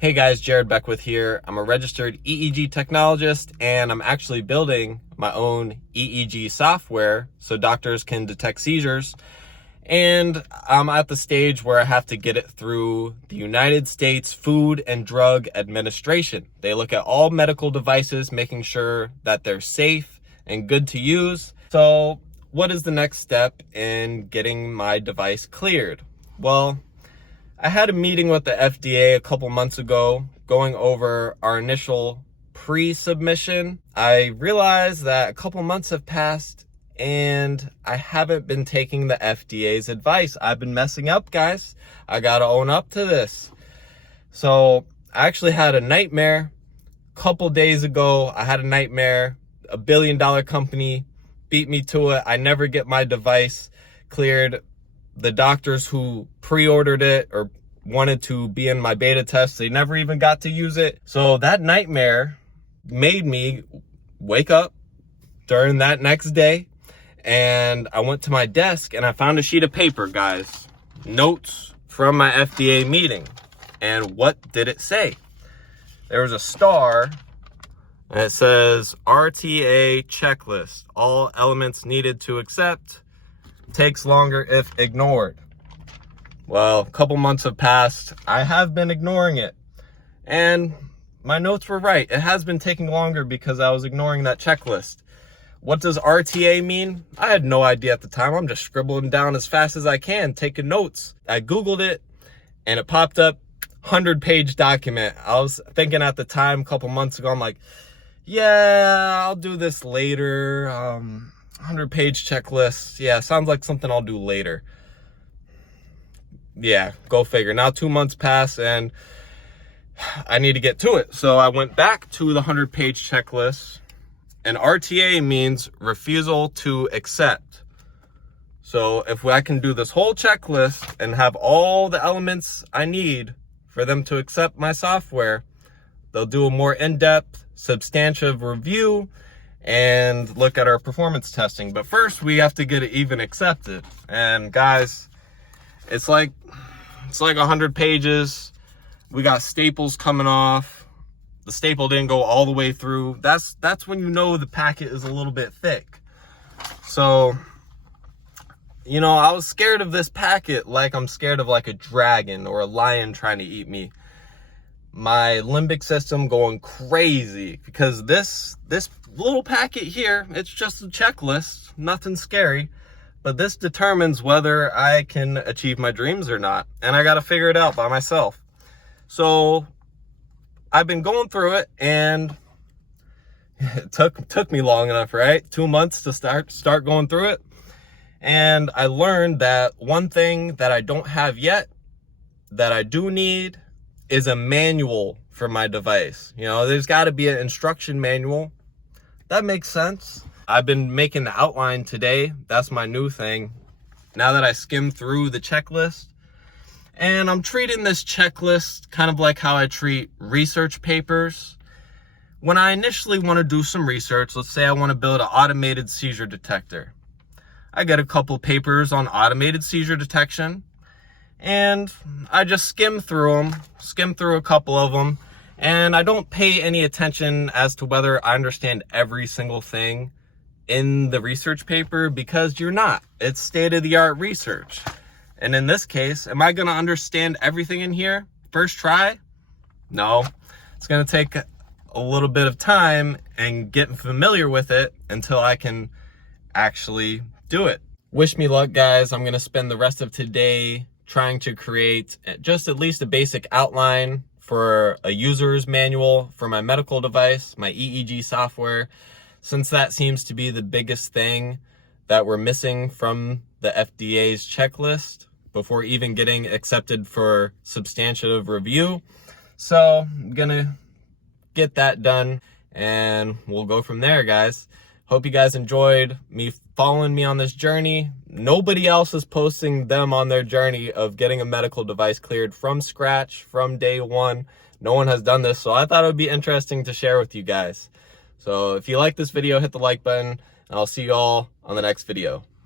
Hey guys, Jared Beckwith here. I'm a registered EEG technologist and I'm actually building my own EEG software so doctors can detect seizures. And I'm at the stage where I have to get it through the United States Food and Drug Administration. They look at all medical devices, making sure that they're safe and good to use. So what is the next step in getting my device cleared? Well, I had a meeting with the FDA a couple months ago going over our initial pre-submission. I realized that a couple months have passed and I haven't been taking the FDA's advice. I've been messing up, guys. I gotta own up to this. So I actually had a nightmare. A couple days ago, I had a nightmare. A $1 billion company beat me to it. I never get my device cleared. The doctors who pre-ordered it or wanted to be in my beta test, they never even got to use it. So that nightmare made me wake up during that next day, and I went to my desk and I found a sheet of paper, guys. Notes from my FDA meeting. And what did it say? There was a star and it says FDA Checklist. All elements needed to accept. Takes longer if ignored. Well, a couple months have passed. I have been ignoring it. And my notes were right. It has been taking longer because I was ignoring that checklist. What does RTA mean? I had no idea at the time. I'm just scribbling down as fast as I can, taking notes. I Googled it and it popped up, 100-page document. I was thinking at the time, a couple months ago, I'm like, yeah, I'll do this later. 100-page checklist. Yeah, sounds like something I'll do later. Yeah, go figure. Now 2 months pass and I need to get to it. So I went back to the 100-page checklist, and RTA means refusal to accept. So if I can do this whole checklist and have all the elements I need for them to accept my software, they'll do a more in-depth, substantive review and look at our performance testing. But first we have to get it even accepted. And guys, it's like 100 pages. We got staples coming off. The staple didn't go all the way through. That's when you know the packet is a little bit thick. So, I was scared of this packet like I'm scared of like a dragon or a lion trying to eat me. My limbic system going crazy because this little packet here, it's just a checklist, nothing scary, but this determines whether I can achieve my dreams or not, and I got to figure it out by myself. So I've been going through it, and it took me long enough, right? 2 months to start going through it, and I learned that one thing that I don't have yet that I do need is a manual for my device. There's got to be an instruction manual. That makes sense. I've been making the outline today. That's my new thing. Now that I skimmed through the checklist, and I'm treating this checklist kind of like how I treat research papers. When I initially want to do some research, let's say I want to build an automated seizure detector. I get a couple papers on automated seizure detection, and I just skim through a couple of them, and I don't pay any attention as to whether I understand every single thing in the research paper, because you're not. It's state-of-the-art research. And in this case, am I going to understand everything in here first try? No. It's going to take a little bit of time and getting familiar with it until I can actually do it. Wish me luck, guys. I'm going to spend the rest of today trying to create just at least a basic outline for a user's manual for my medical device, my EEG software, since that seems to be the biggest thing that we're missing from the FDA's checklist before even getting accepted for substantive review. So I'm gonna get that done and we'll go from there, guys. Hope you guys enjoyed me following me on this journey. Nobody else is posting them on their journey of getting a medical device cleared from scratch, from day one. No one has done this, so I thought it would be interesting to share with you guys. So if you like this video, hit the like button, and I'll see you all on the next video.